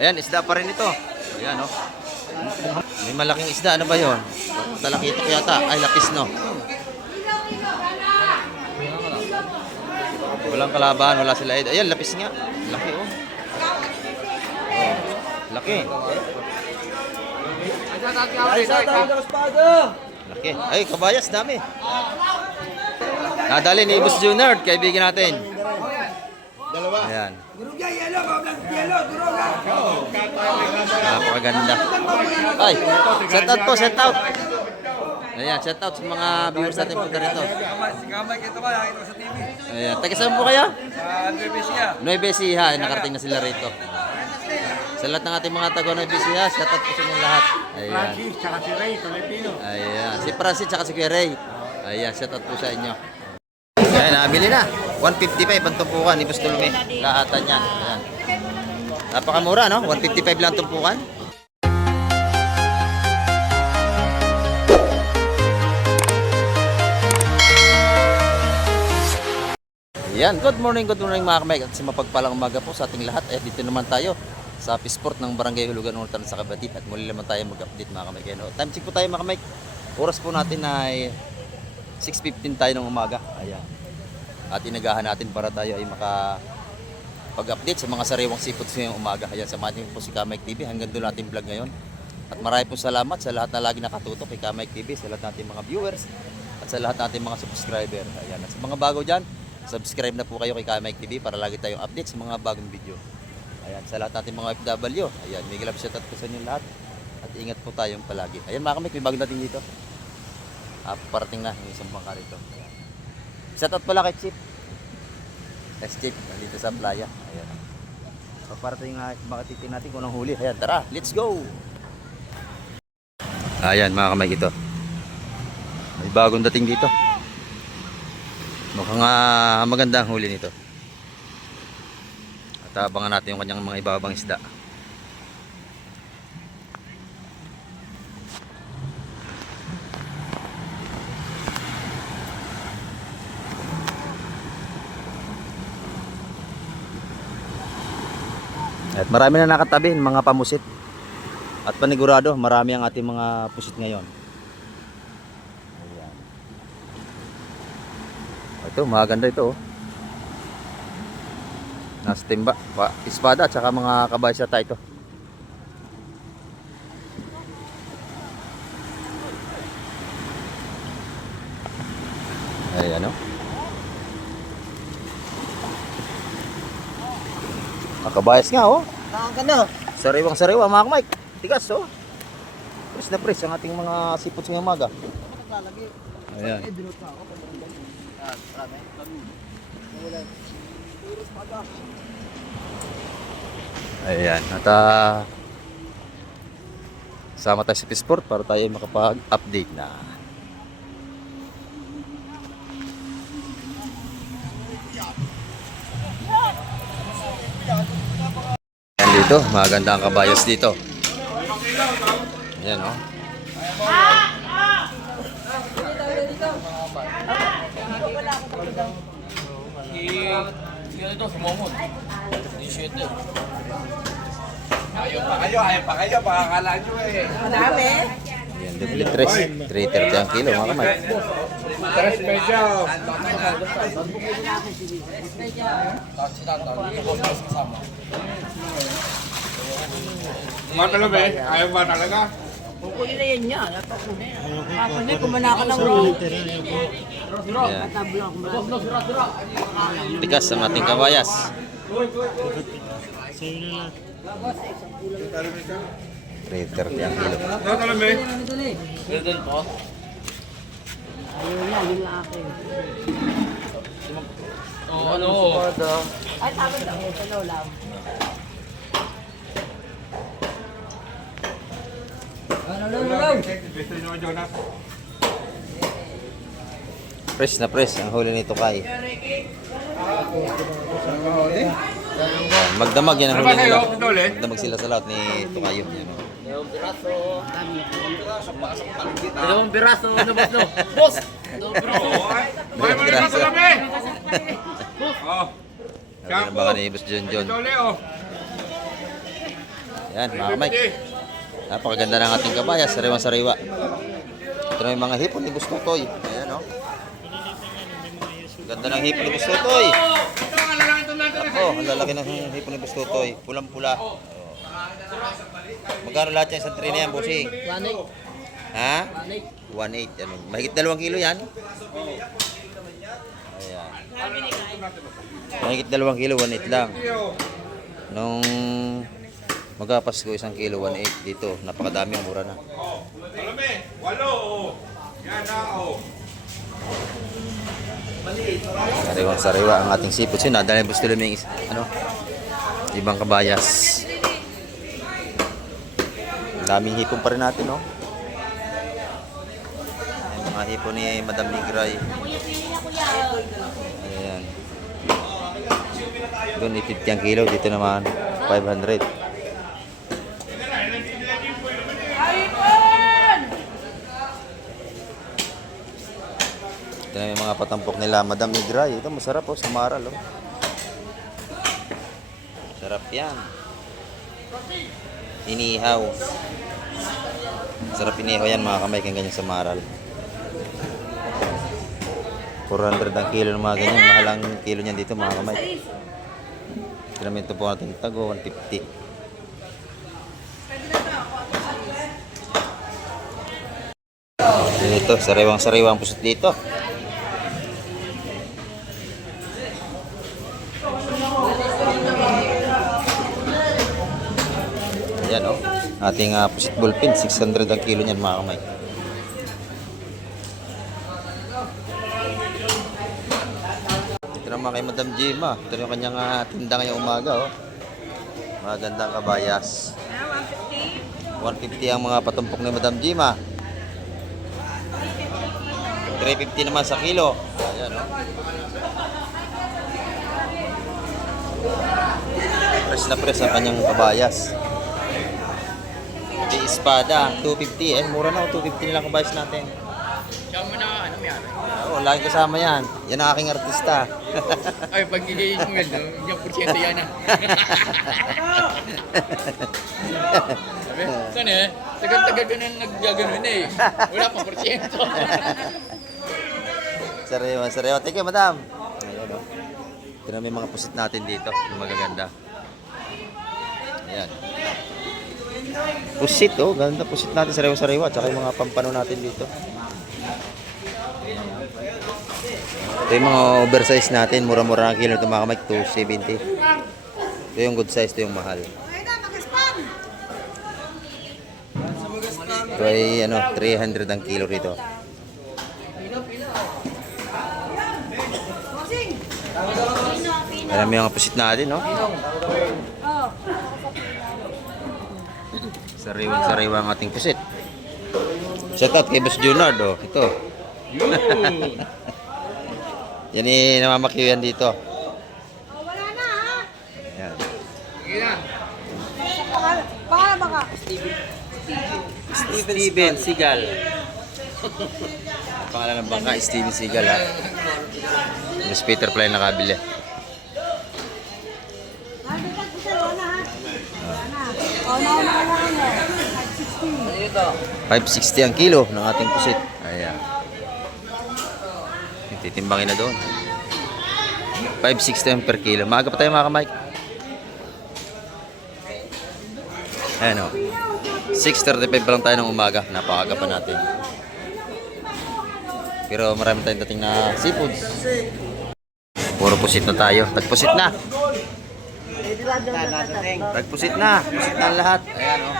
Ayan, isda pa rin ito. Ayan, oh. May malaking isda. Ano ba yun? Talakitok yata. Ay, lapis, no? Walang kalaban. Wala sila. Ayan, lapis nga. Laki, oh. Laki. Laki. Ay, kabayas. Dami. Nadali ni Boss Junior. Kaibigan natin. Ayan. Napakaganda. Ay, shout out po, shout out. Ayan, shout out sa mga viewers natin punta rito. Si Kamay kita ba? Nakita ko sa TV. Ayan, taga saan po kayo? Sa Nueva Ecija. Nueva Ecija, ay nakarating na sila rito. Sa lahat ng ating mga taga Nueva Ecija, shout out po sa inyong lahat. Ayan. Francis, tsaka si Ray, Filipino. Ayan, si Francis tsaka si Kuya Ray. Ayan, shout out po sa inyo. Ayan, nabili na. 155 ang tumpukan ni Boss Tulme. Lahatan niya. Ayan. Napakamura, no? 155 lang tumpukan. Ayan, good morning mga kamay. At sa mapagpalang umaga po sa ating lahat. Dito naman tayo sa Pisport ng Barangay Hulugan Ultan sa Kabati. At muli naman tayo mag-update mga kamay. Time check po tayo mga kamay. Oras po natin ay 6:15 tayo ng umaga. Ayan. At inagahan natin para tayo ay makapag-update sa mga sariwang seafood ngayong umaga. Ayan, samahan niyo po si Kamay TV. Hanggang doon natin vlog ngayon. At marami po salamat sa lahat na lagi nakatutok kay Kamay TV, sa lahat natin mga viewers, at sa lahat natin mga subscriber. Ayan. At sa mga bago dyan, subscribe na po kayo kay Kamay TV para lagi tayong update sa mga bagong video. Ayan, sa lahat natin mga FW. Ayan, may love shoutout po sa inyo lahat. At ingat po tayong palagi. Ayan mga Kamay, may bago natin dito. Parating na yung isang bangka rito. Shoutout pala kay Chip. Yes, Chip, nandito sa playa. Ayan. So, parating nga, makatitin natin kung anong huli. Ayan, tara, let's go! Ayan, mga kamay, ito. May bagong dating dito. Mukhang maganda ang huli nito. At abangan natin yung kanyang mga ibabang isda. At marami na nakatabi, mga pamusit. At panigurado, marami ang ating mga pusit ngayon. Ayan. Ito, maganda ito. Oh. Nasa timba, espada at saka mga kabaysata ito. Ayan o. Kabayas nga oh. Ganda. Sariwang sariwa mga kamay. Tigas oh. Press na press ang ating mga seafood sa umaga. Ayan. Ayan. At sama tayo sa Pisport para tayo makapag-update na. Ayan dito, maganda ang kabayas dito. Ayan o. Oh. Ayaw pa kayo, pakakalaan nyo eh. Madami. Ayan, double 3.30 ang kilo mga kamay. Tres medyo. Matalo ba eh? Ayaw ba talaga? Kukunin na yan niya. Kapag kumana ka ng raw. Ayan. Tablong. Tigas ang ating kabayas. 3.30 ang kilo. Matalo ba eh? Ayun na, yun lang akin. Ay, tama daw. Sa lolam. Press na press ang huli nito kay. Magdamag yan ang huli nila. Magdamag sila sa lahat ni Tukayo. Dalawang biraso na boss, no? Boss! Dalawang biraso. Oh. Sabi ng baka ni Boss John John. Dole oh. Yan, mga kamay. Napakaganda ng ating kabayas, sariwang-sariwa. Ito na yung mga hipon ni Bustutoy. Ayan, oh. Ganda ng hipon ni Bustutoy. Ako, ang lalaki ng hipon ni Bustutoy. Pulang-pula. Oh. Magkano lahat yan sa tray na yan, bossing? 1.8. Ha? 1.8. Ano? Mahigit 2 kilo yan? Ayan. Mahigit 2 kilo, 1.8 lang. Nung magkapasko 1 kilo, 1.8 dito. Napakadami, ang mura na. Marami. 8. Yan na, oh. Sariwang-sariwa ang ating seafood. So, nadala yung gusto namin ano, ibang kabayas. Ang daming hipon pa rin natin, no? Ayan, mga hipon ni Madam Migray. Ayan. Doon 50 ang kilo. Dito naman 500. Ito na yung mga patampok nila Madam Migray. Ito masarap, oh, sa Maral, oh. Sarap yan. Inihaw. Sarap inihaw yan, mga kamay, kang ganyan sa Maral. 400 ang kilo ng mga ganyan. Mahal ang kilo niyan dito, mga kamay. Kinamento po natin tago, 150. Ito, sariwang-sariwang pusit dito. Ayan, oh. Ating pusit bullpen, 600 ang kilo niyan, mga kamay. Ito naman kay Madam Jima. Ito yung kanyang tinda ngayong umaga, oh. Magandang kabayas. 150 ang mga patumpok ni Madam Jima. 350 naman sa kilo. Ayan, oh. Press na press ang kanyang kabayas. Di espada, 250 eh. Mura na, 250 lang kabayas natin. Kasama na, ano yan? Oo, lagi kasama yan. Yan ang aking artista. Ay, pag hindi yung ganda, yung porsyento yan ah. Sabi, saan eh? Tagal-tagal ka na naggaganon eh. Wala pang porsyento. Sariwa. Thank you, madam. Ayan, oh. Ito na may mga pusit natin dito. Yung magaganda. Ayan. Pusit, oh. Ganda pusit natin. Sariwa. Tsaka yung mga pampano natin dito. Ito yung mga oversize natin. Mura-mura ang kilo ito, mga kamay. 270. Ito yung good size. Ito yung mahal. Ito ay 300 ang kilo rito. Alam mo yung pusit natin, no? Sariwang ang ating pusit. Shout out kay Boss Junard, oh. Ito. Yan namamakyo yan dito. Wala na, ha? Ayan. Sige na. Pangalan ba ka? Steven Seagal. Ang pangalan ng bangka, Steven Seagal, ha? Mas Peter Play nakabili. Nandito ko sa'yo, wala, ha? Wala na. Wala. 560 ang kilo ng ating pusit. Ayan. Titimbangin na doon. 560 per kilo. Maaga pa tayo, mga kamike. Ayan, o. 6:35 pa lang tayo ng umaga. Napakaga pa natin. Pero marami tayong dating na seafoods. Puro pusit na tayo. Tagpusit na. Tagpusit na. Pusit na ang lahat. Ayan, o.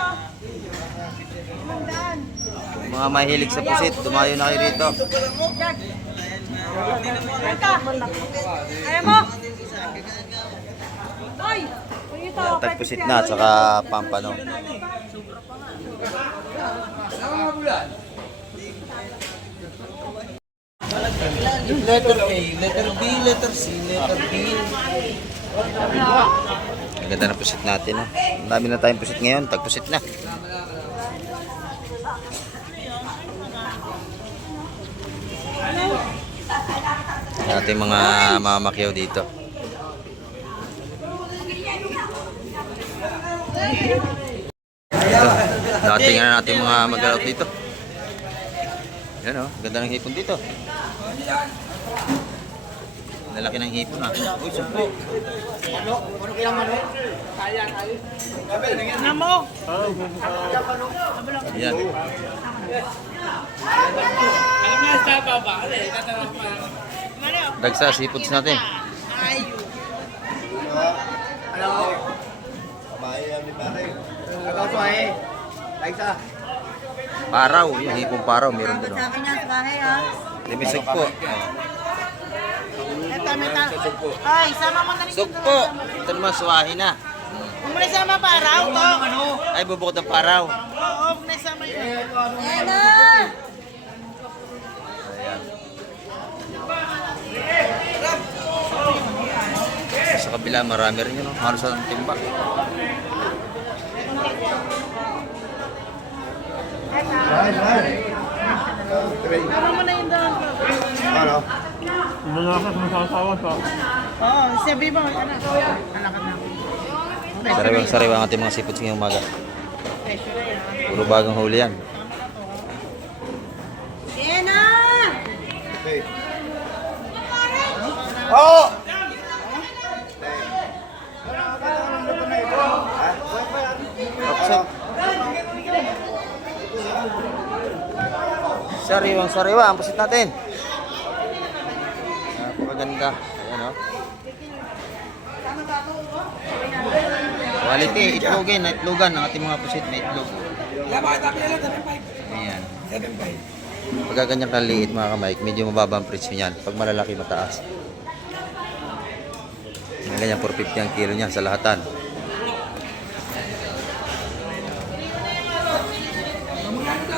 Mga mahilig sa pusit, dumayo na kayo rito. Ayaw mo? Ay! Tagpusit na, tsaka pampano. Letter A, letter B, letter C, letter D. Ang ganda ng pusit natin, no? Ang dami na tayong pusit ngayon, tagpusit na. Yan ating mga mamakyaw dito. Natingnan natin mga magalaw dito. Yan o, ganda ng hipon dito. Lalaki ng hipon ha. Uy, sumpo. Yan. Dagsa seafoods natin. Paraw, yung hipong paraw, meron doon. Sa akin yan, sa bahay ha. Limisog po. Eto, ay, sama mo na rin. Sugpo. Ito naman, suwahin na. Huwag mo na sama paraw, to. Ay, bubukod ng paraw. Oo, huwag na sama yun. Ayan na. Sa kabila, marami rin yun. Halos sa timba. Sama mo na yung doon. Oo, sabi mo, anak. Anak na. Sariwang-sariwa ang ating mga seafoods ngayong umaga. Presyo na yan. Puro bagong huli yan. Ayan na. Sariwang-sariwa ang pusit natin. Napakaganda. Ayan o. Quality, itlogin, itlogan ang ating mga pusit na itlog. Ayan. Pagka ganyan kaliit mga kamaik, medyo mababa ang presyo niyan. Pag malalaki, mataas. Ganyan, 450 ang kilo niya sa lahatan.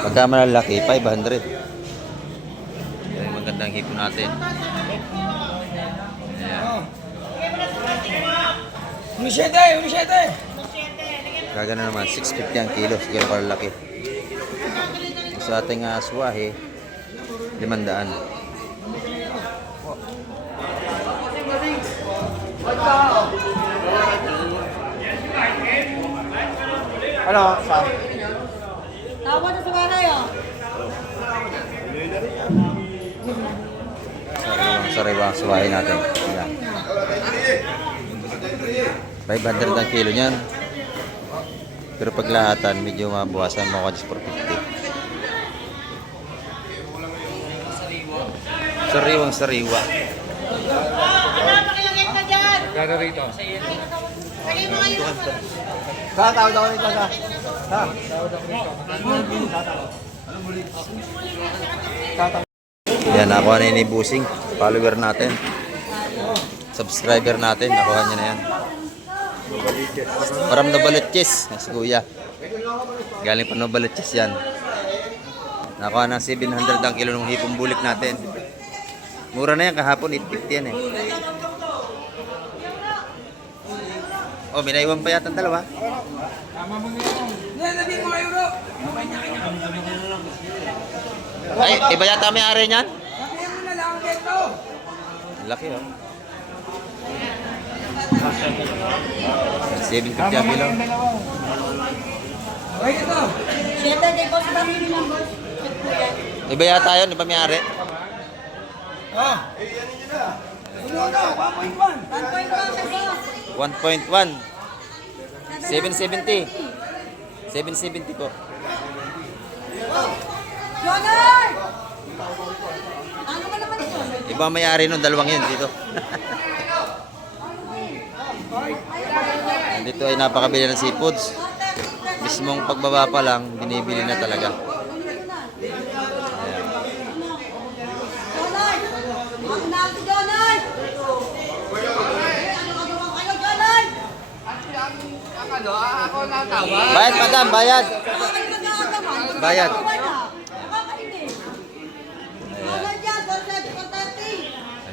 Pagka malalaki, 500. Yan yung magandang hipon natin. Ayan. Gagana naman, 650 ang kilo. Siguro para laki. Sa ating suwahe, 500. Ano? Sa? Tawa na sa bahay, oh. Sariwang suwahe natin. Ayan. 500 ang kilo niyan. Pero pag lahatan, medyo mabawasan mo kasi 450. Sariwang sariwa. Pakilagay ka dyan. Gano'n rito. Lagay mo kayo. Sa, tawad ako nito sa. Sa. Yan, nakuha na yun ni Busing. Follower natin. Subscriber natin. Nakuha niya na yan. Param na baletches. Si Kuya. Galing pa na baletches yan. Nakuha na 700 ang kilo ng hipong bulik natin. Mura na yan. Kahapon 850 yan eh. Oh, may naiwan pa yata ang dalawa. Ay, iba yata may ari niyan? Laki oh. 750 ang kilo. Siyete, di ko sa family members. Iba yata yun, iba may ari. 1.1. 770. 770 po. Jonay! Ano ka naman ito? Iba may-ari nung dalawang yun dito. Dito ay napakabili ng seafoods. Mismong pagbaba pa lang, binibili na talaga. Jonay! Ako na si Jonay! Ano gagawa kayo, Jonay? Bayad, madam, bayad. Bayad.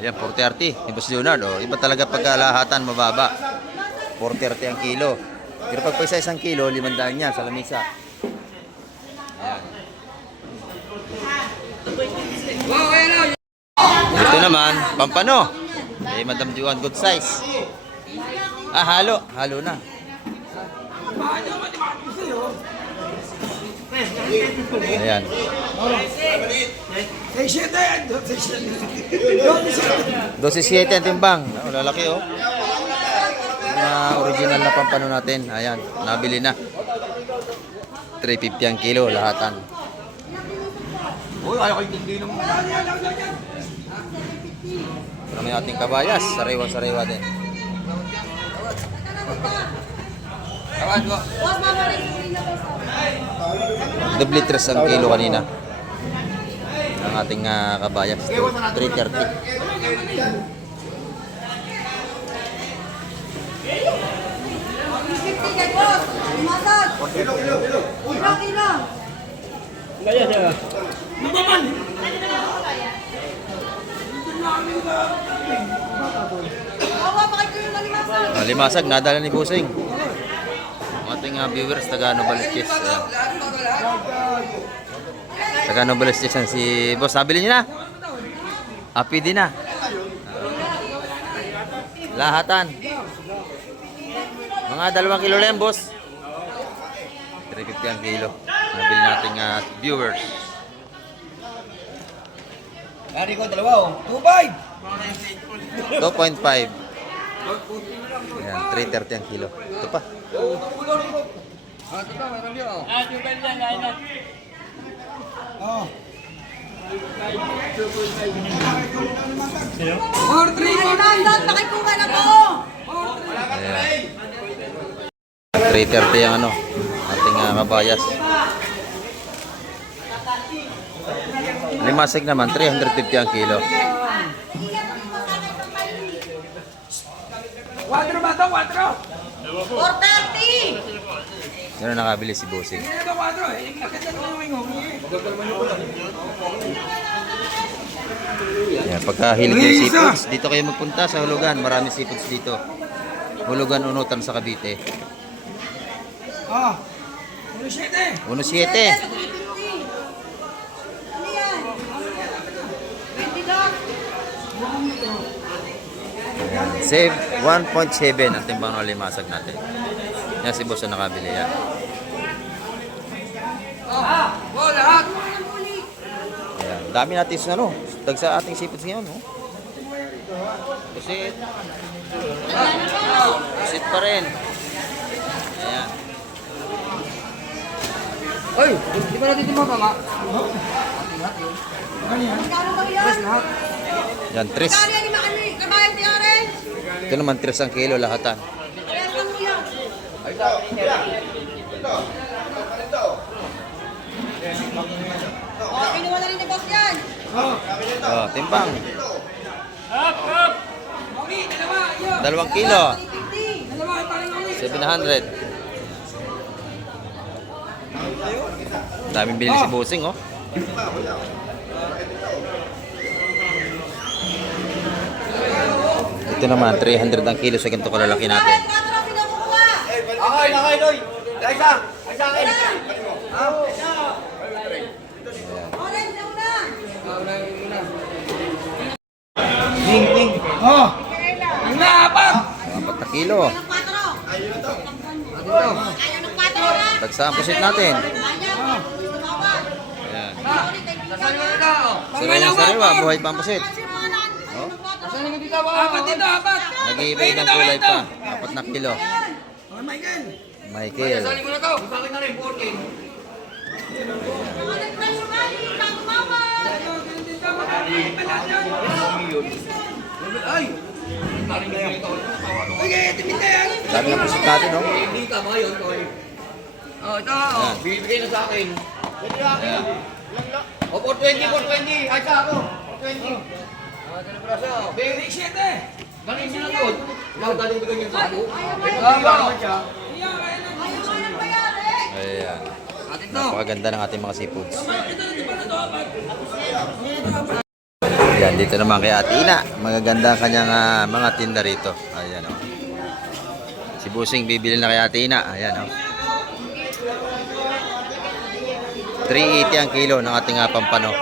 Ayan, 430. Ni Boss Leonard, oh. Iba talaga pagkalahatan, mababa. 430 ang kilo. Pero pag pa isang kilo, 500 yan sa lamisa. Ayan. Ito naman, pampano. Eh, Madam Juan, good size. Ah, halo. Halo na. Ayan. 12.7 ang timbang. Oh, lalaki oh. Mga original na pampano natin. Ayan, nabili na. 350 ang kilo, lahatan. Uy, ayaw kayo hindi naman. Marami ating kabayas. Sariwa-sariwa din. Tawad ko. Boss, mamarin ko rin na boss. Double 3 ang kilo kanina. Ang ating kabayas. 330. 50 yan, boss. Limasag. Kilo. Awa, bakit ko yung nalimasag? Limasag, nadala ni Busing. Ang ating viewers, taga Novaliches. Ayan. Taga Novaliches yan si boss. Nabili niyo na? Happy din na. Lahatan. Mga 2 kilo lang, boss. 350 ang kilo. Nabili nating viewers. Ari ko, dalawa oh. 2.5. 2.5. Ayan, 330 ang kilo. Ito pa. Ito pa, meron yun oh. Oh. 900, pakikuha na po. Ayan. 330 ang ating kabayas. Limasig naman, 350 ang kilo. 430. Yan ang nakabili si Bossing. Yan, pagka hilig kayo seafoods, dito kayo magpunta sa Hulugan. Marami seafoods dito. Hulugan Unutan sa Cavite. 1.7. Ano yan? 20 doc. Ayan. Save 1.7 ang timbang ng limasag natin. Yan si boss na nakabili yan. Oh, lahat. Ayan. Dami natin sa dag sa ating seafoods ngayon. Pusit. Pusit pa rin. Ayan. Uy, di ba natin timba ma? Magkano daw yan? Yan, 3. Kaya ni Makani, kabayan ni Aren. Ito naman 3 ang kilo lahatan. Kaya lang mo yan. Oh, kinuha na rin ni boss yan. Oh, timbang. 2 kilo. 350. 700. Daming bili si Bossing, oh. Ito naman, 300 ang kilo sa ganito kalalaki natin. Okay, Doy. Isa akin. Ning. Oh. Yung naapat. 4 na kilo. Tagsa ang pusit natin. Ayan. Sariwa, buhay pa ang pusit. Oh. Apat dito, apat. Nag-iibay ng kulay pa. 4 na kilo. Michael. Sali mo na to. Bakit na rin 14? Ay. Dami ang pusit natin, oh. Hindi ka ba yun, Toy? Oh, ito. Ayan. Bibigay na sa akin. Ayan. O, 420. Ay, sa ako. 420. Ah, ito na pala siya. Bibigay 7. Galing siya na doon. Daling ko ganyan sa ako. Ayan. Napakaganda ng ating mga seafoods. Ayan, dito naman kay Ate Ina. Magaganda ang kanyang mga tinda rito. Ayan, oh. Si Busing bibili na kay Ate Ina. Ayan, oh. 380 ang kilo ng ating pampano.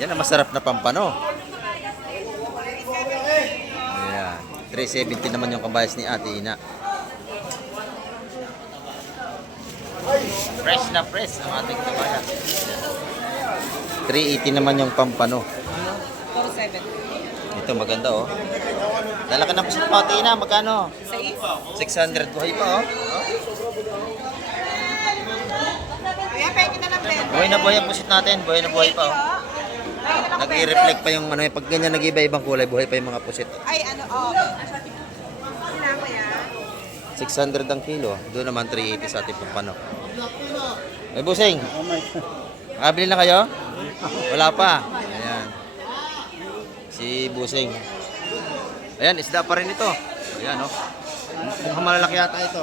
Yan ang masarap na pampano. Ayan. 370 naman yung kabayas ni Ate Ina. Fresh na fresh ang ating kabayan. 380 naman yung pampano. 470. Ito maganda oh. Lalaki ng pusit pati na, magkano? 600 buhay pa oh. Kuya, pwede na lang Ben. Buhay na buhay ang pusit natin, buhay na buhay pa oh. Nag-i-reflect pa yung ano, pag ganyan nag-iba-ibang kulay, buhay pa yung mga pusit. Ay, ano, Sila ko yan. 600 ang kilo, doon naman 380 sa ating pampano. Ay busing, makabili na kayo? Wala pa. Ayan. Si busing. Ayan, isda pa rin ito. Ayan oh. Mukhang malalaki yata ito.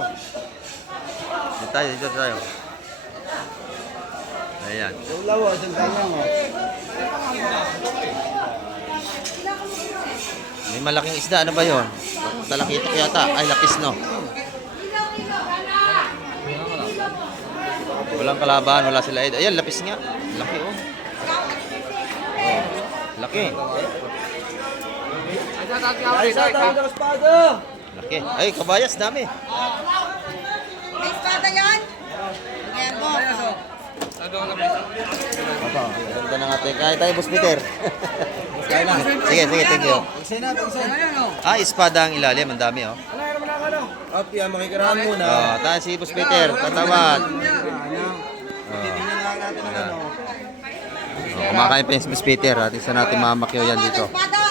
Dito tayo. Ayan. May malaking isda, ano ba yun? Talakitok yata. Ay, lapis no. Walang kalaban, wala sila. Ayan, lapis nga. Laki oh. Laki. Laki. Ay, kabayas, dami. May espada yan? Ayan mo. Ganda ng ating. Kaya tayo, Boss Peter. Sige, thank you. Ah, espada ang ilalim, ang dami oh. Apia, makikirahan muna. Oh, tayo si Boss Peter, patawad. Oh, kumakain pa yung Boss Peter. Atin sa natin mamakyo yan dito. Espada!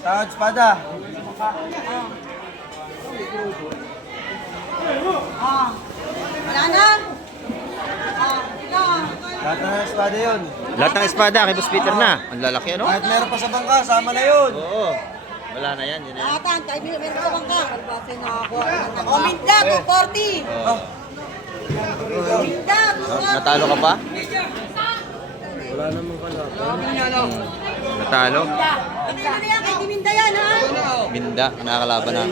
Tawad, espada. Wala na? Ito. Lahat ng espada yun. Lahat ng espada kay Boss Peter na. Ang lalaki ano? Kahit meron pa sa bangka, sama na yun. Oo. Wala na yan, yun na yan. Atan, tayo meron ka bang ka? Albase na ako. O, Minda, 240. Oh. Minda, Natalo ka pa? Wala namang kala. Natalo? Hindi na yan, kay Minda yan, ha? Minda, nakakalaban na.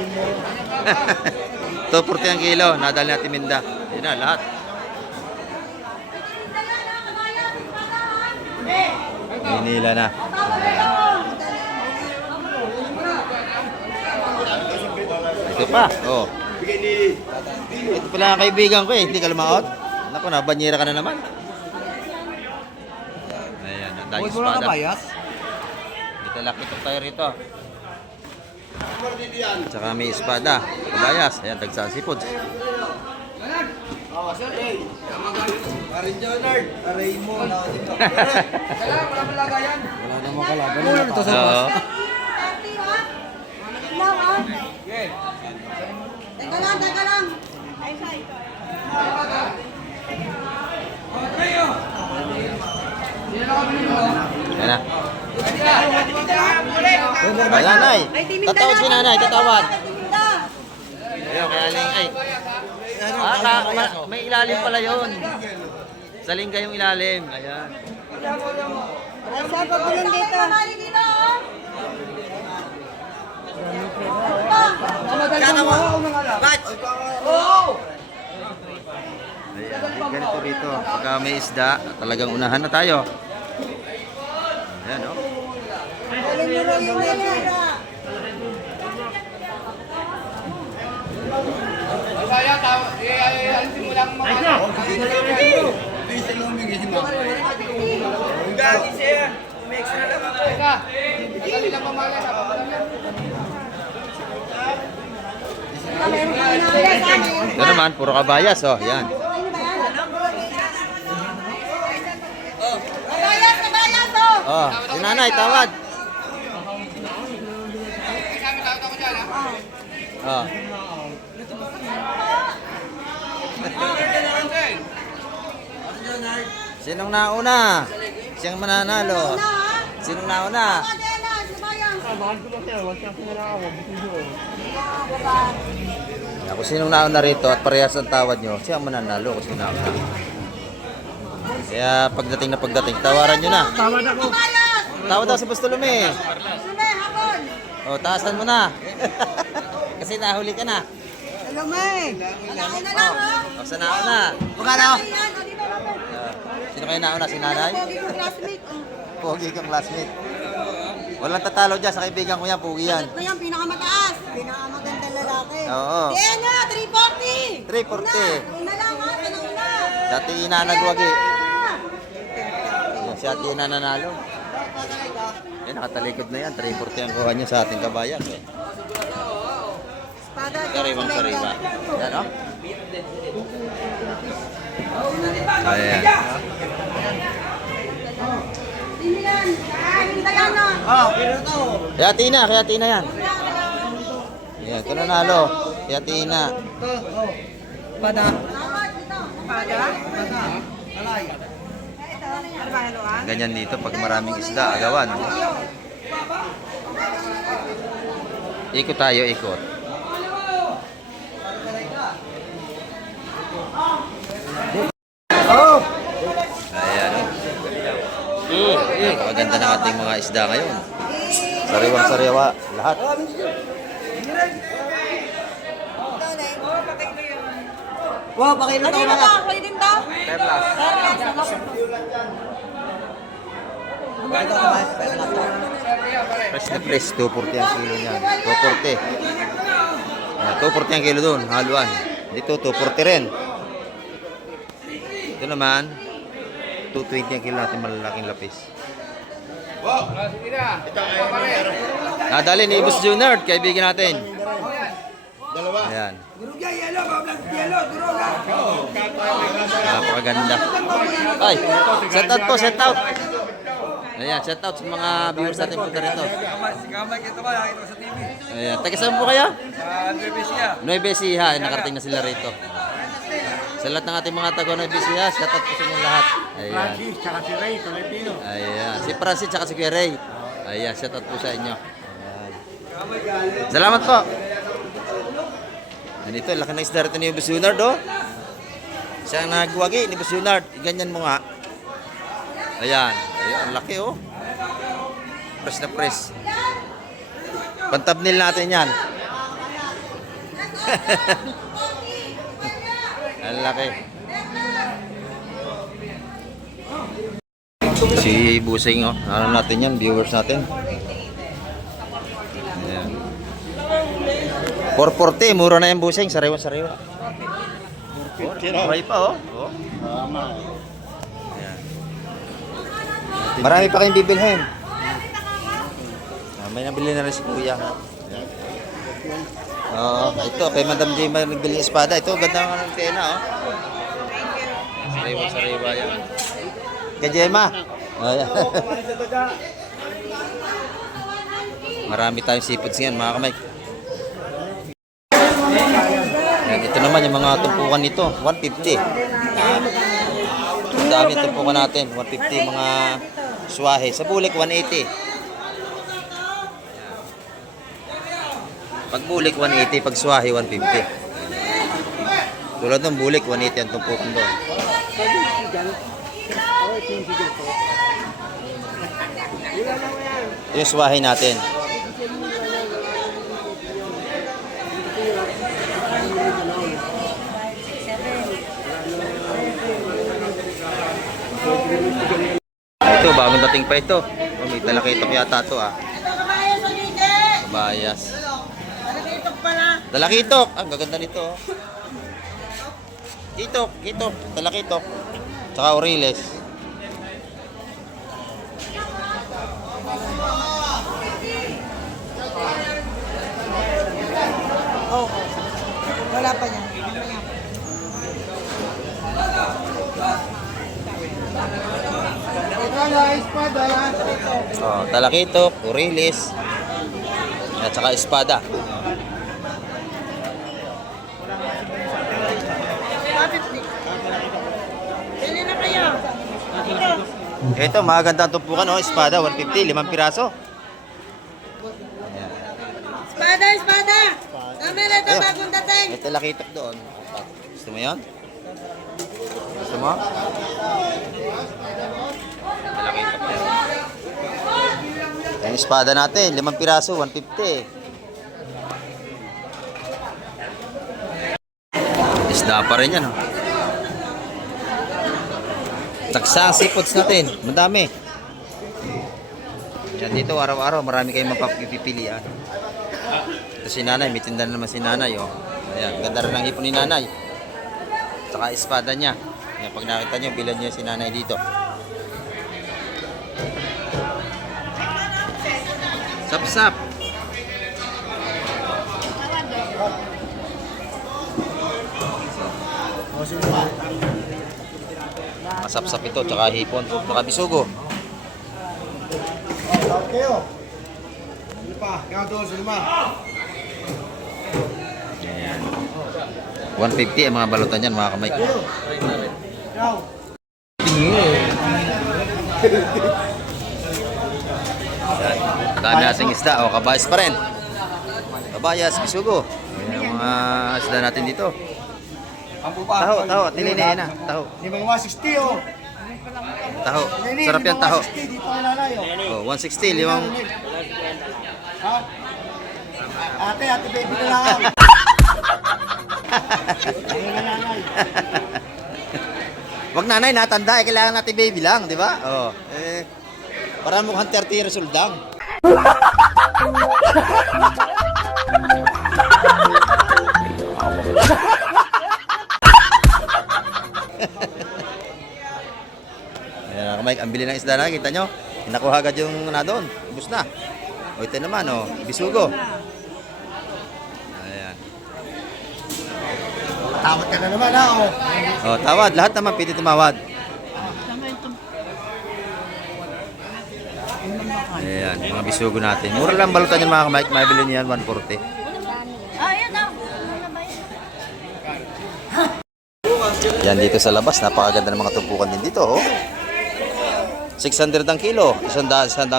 240 ang kilo, nadali natin Minda. Yun na, lahat. Hinila na. Ito pa, oh. Ito pala ang kaibigan ko eh, hindi ka lumaot. Naku, nabanyera ka na naman. Ayan, ang dahil espada. Dito lakitok tayo rito. Tsaka may espada. Kabayas, ayan, tagsasipod. Karin Jonard, aray mo. Wala namang kalaban. Oo. Ilaw, ha? Teka lang. Ay, say. Ayan na. Ay, nanay. Tatawad si nanay, tatawad. Ayun, kaya ling, ay. May ilalim pala yun. Sa lingga yung ilalim. Ayan. Ay, sa pagulong dito. Ayan, ganito dito. Pagka may isda, talagang unahan na tayo. Ayan, oh. Ito naman, puro kabayas, oh. Ayan. Kabayas, oh! Oh, si nanay, tawad. Oh. Sinong nauna? Siyang mananalo. Sinong nauna? Kung sinong nauna rito at parehas ang tawad nyo, siyang mananalo kung sinong nauna. Kaya pagdating, tawaran nyo na. Tawad daw si Bustulume. O, taasan mo na. Kasi nahuli ka na. Hello, May. Malaki na lang, ha? O, sa nauna. Magkano? Sino kayo nauna? Si nanay? Pogi ko classmate, oh. Pogi kang classmate. Walang tatalo dyan sa kaibigan ko yan, pogi yan. Ito yan, pinakamataas. Pinakamagandang lalaki. Oo. Yan na, 340! 340. Una lang ha, kanina. Dati ina nagwagi. Yan, si ate ina nanalo. Yan, nakatalikod na yan. 340 ang kuha niya sa ating kabayan. Espada. Sariwang-sariwa. Yan, o. Ayan. Tinilan. Tinilan na. Kaya Tina yan. Yan, ito nanalo. Kaya Tina. Espada. Ganyan dito pag maraming isda, agawan. Ikot tayo, ikot. Ayan. Maganda ng ating mga isda ngayon. Sariwang-sariwa lahat. Wow, pakita Ano yun ba? Pwede din daw? Perlas. Fresh na fresh, 240 ang kilo niyan. 240. 240 ang kilo doon, haluan. Dito, 240 rin. Ito naman, 220 ang kilo natin malalaking lapis. Nadali ni Boss Junard, kaibigan natin. Ayan. Napakaganda. Ay, shout out po, shout out. Ayan, shout out sa mga viewers natin punta rito. Kamay kita ba? Nakita ko sa TV. Ayan, taga saan po kayo? Sa Andrevesia. Nueve Ecija, ay nakarating na sila rito. Sa lahat ng ating mga taga Nueve Ecija, shout out po sa inyong lahat. Ayan. Francis, tsaka si Ray Tolentino. Ayan, si Francis at si Kuya Ray. Ayan, shout out po sa inyo. Ayan. Salamat po. Ganito, laki ng isda rito ni Boss Junard, oh. Siya ang nagwagi ni Boss Junard. Ganyan mo nga. Ayan. Ayan, ang laki, oh. Fresh na fresh. Pantabnil natin yan. Ang laki. Si Busing, oh. Ano natin yan, viewers natin. Ayan. 440, mura na yung Busing. Sariwa-sariwa. Buhay pa, oh. Oh. Ayan. Marami pa kayong bibilhin. May nabili na rin si Kuya. Ito, kay Madam J nagbili ng espada. Ito, ganda ng antena, oh. Sariwa-sariwa yan. Kay Gemma. Ayan. Marami tayong seafoods ngayon, mga kamay. Ayan, ito naman yung mga tumpukan nito, 150. Ang dami tumpukan natin, 150 mga swahe. Sa bulik, 180. Pag bulik, 180. Pag swahe, 150. Tulad ng bulik, 180 ang tumpukan doon. Ito yung swahe natin. Ito, bagong dating pa ito. Oh, may talakitok yata ito, ah. Kabayas sa lite. Kabayas. Nalitok pala. Talakitok! Ang gaganda nito, oh. Kitok, kitok, talakitok. Tsaka oriles. Oh, wala pa niya. Oh, talakitok, oriles. At saka espada. Pili na kayo. Dito. Ito, maganda ang tumpukan, oh. Espada, 150, 5 piraso. Ayan. Espada, espada. Camera ito, Ayun. bagong dating. May talakitok doon. Gusto mo yun? Gusto mo? Talakitok yan. Yung espada natin, 5 piraso, 150. Isda pa rin yan, oh. Taksa ang seafoods natin, madami. Yan dito, araw-araw, marami kayong mapapipilian. Ito si nanay, may tinda na naman si nanay, oh. Ayan, ganda rin ang hipon ni nanay. Tsaka espada niya. Yan, pag nakita nyo, bilan niya si nanay dito. Sap-sap. Masap-sap ito, tsaka hipon, tsaka bisugo. Kayo. Ano pa? Ikaw doon sa lima. Ayan. 150 ang mga balutan yan, mga kamay. Ikaw. Dami asing isda, o kabayas pa rin. Kabayas, bisugo. Ayan ang mga isda natin dito. Taho, tilini na, taho. Di mga 160 oh. Taho, sarap yan taho. 160 dito kay nanay oh. Oh, 160, limang. Ha? Ate baby na lang. Ayun na nanay. Wag nanay, natanda, kailangan natin baby lang, di ba? Oh, para mukhang 30 years old lang. Ayan, Mike, ang bili ng isda na, kita nyo? Nakuha agad yung na doon, ubus na. O ito naman, oh, bisugo. Ayan. Tawad ka na naman ha oh. Oh, tawad, lahat naman pwede tumawad. Ayan, mga bisugo natin. Mura lang balutan yan mga Mike, mabili niyan 140. Ayan na. Yan dito sa labas, napakaganda ng mga tumpukan din dito, oh. 600 ang kilo, 100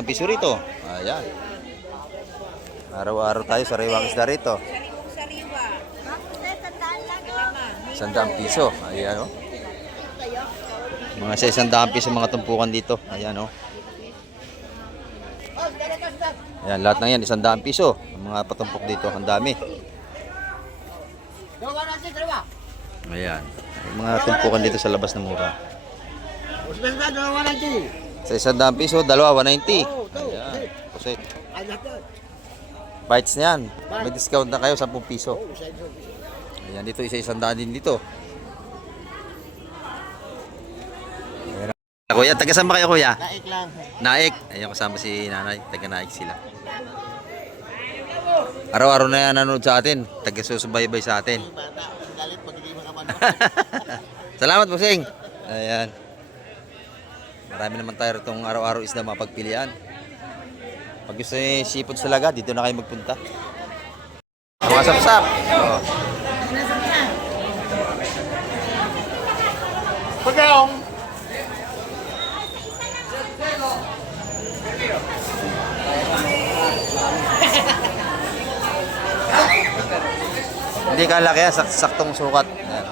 piso rito. Ayan. Araw-araw tayo sa riwang isda rito. Sariwa. Tandaan lang. 100 piso. Ayan, oh. Mga sa 100 piso mga tumpukan dito. Ayan, oh. Ayan, lahat ng yan, 100 piso. Ang mga patumpok dito, ang dami. Ayan. Yung mga tumpukan dito sa labas na mura. Sa 100 piso, dalawa, 190. Ayan. Kasi, bites na yan. May discount na kayo, 10 piso. Ayan, dito isa-100 din dito. Ayan. Kuya, taga saan ba kayo, kuya? Naik lang. Naik. Ayan, kasama si nanay. Taga Naik sila. Araw-araw na yan nanonood sa atin. Taga susubaybay sa atin. Galit pag hindi makaman. Salamat, Busing. Ayan. Marami naman tayo itong araw-araw isda mapagpilian. Pag gusto nyo seafood talaga, dito na kayo magpunta. Mga sapsap. Oh. Pagkaong. Hindi ka laki yan, saktong sukat. Ayan.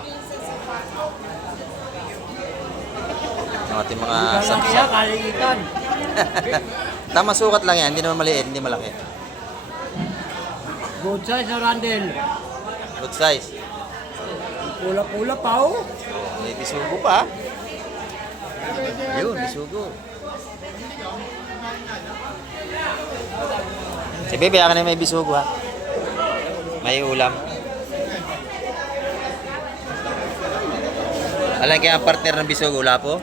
Ang ating mga sapsap. Kaliitan. Tama sukat lang yan, hindi naman maliit, hindi malaki. Good size na Randel. Good size. Pula-pula pa oh. May bisugo pa. Ayun, bisugo. Si Bebe, akin na may bisugo ha. May ulam. Alam kaya ang partner ng bisugo, wala po?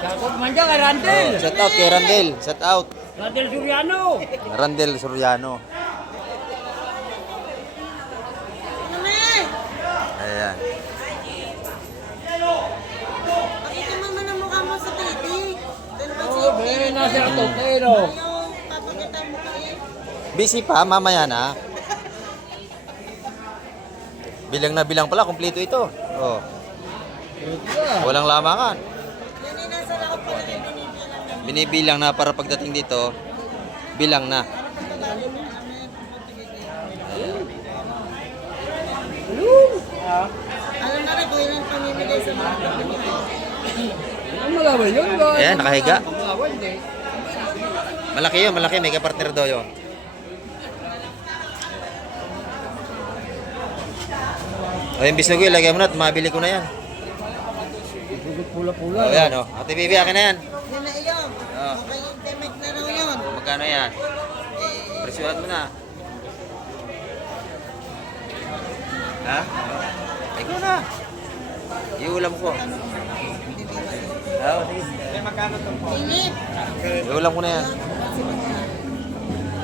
Jacob man dyan kay Randel. Oh, shout out kay Randel. Shout out. Randel Suriano. Randel Soriano. Ayan. Pakita mo naman ang mukha mo sa TV. Oh, be, nasa ito, pero. Yung papakita mo kayo. Busy pa, mamaya na. Bilang na bilang pala, kumpleto ito. Oh. Walang lamangan. Yan ay nasa lakot pa rin binibilang. Binibilang na para pagdating dito, bilang na. Alam na rin kung ilang pamimigay sa mga kapatid. Ang malaman yun, ba? Ayan, nakahiga. Malaman, eh. Malaki yun, malaki. May kapartner daw yun. O yung bisugo, ilagay mo na at mabili ko na yan. Pula-pula. O yan, o. Ate Bibi, akin na yan. Yan na iyon. Oh. Okay, yung temek na raw yun. Magkano yan? Presyuhan mo na. Ha? Ikaw na. Iulam ko. Oo, sige. Philip. Iulam ko na yan.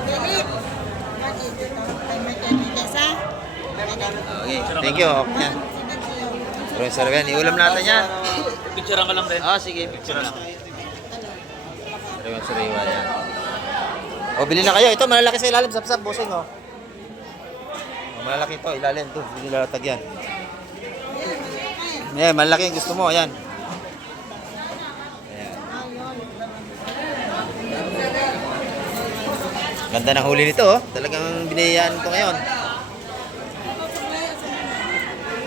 Philip. Ay, may kanilesa. Okay, thank you. Okay yan. Pero sir, yan, iulam natin yan. Picture ka lang rin. Ah, sige, picture lang. Sariwa yan. O, bili na kayo. Ito, malalaki sa ilalim. Sapsap, busing, oh. Malalaki ito, ilalim. Ito, hindi lalatag yan. Ayan, malalaki yung gusto mo. Ayan. Ayan. Ganda ng huli nito, oh. Talagang binayaan ito ngayon.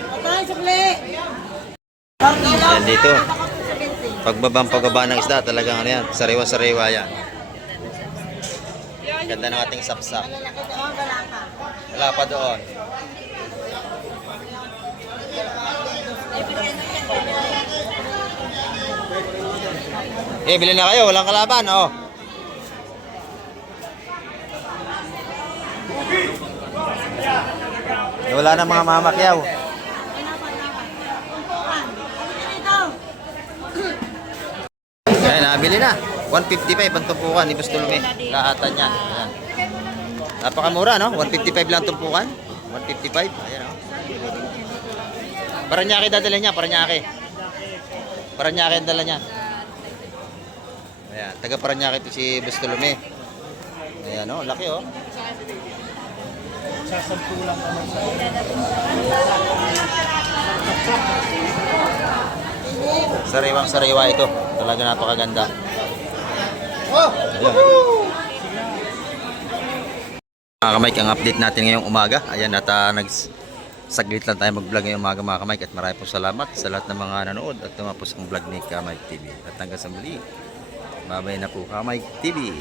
Patay, sukli. Ayan dito. Pagbaba ng isda, talagang ano yan. Sariwa-sariwa yan. Ganda ng ating sapsap. Malalaki doon, wala ka. Wala pa doon. Bili na kayo. Walang kalaban, oh. Wala na mga mamakyaw. Ayan, nabili na. 155 ang tumpukan ni Bustulume. Lahatan niya. Ayan. Napakamura, no? 155 lang tumpukan. 155. Ayan, oh. Paranaque dadala niya, Paranaque. Paranaque ang dala niya. Ayan, taga Paranaque ito si Bustulume. Ayan, oh, laki, oh. Sariwang sariwa ito. Talaga napakaganda. Ayan. Mga kamay, ang update natin ngayong umaga. Ayan, at nagsaglit lang tayo mag-vlog ngayong umaga mga kamay. At marami po salamat sa lahat ng mga nanood at tumapos ang vlog ni Kamay TV. At hanggang sa muli, babay na po Kamay TV.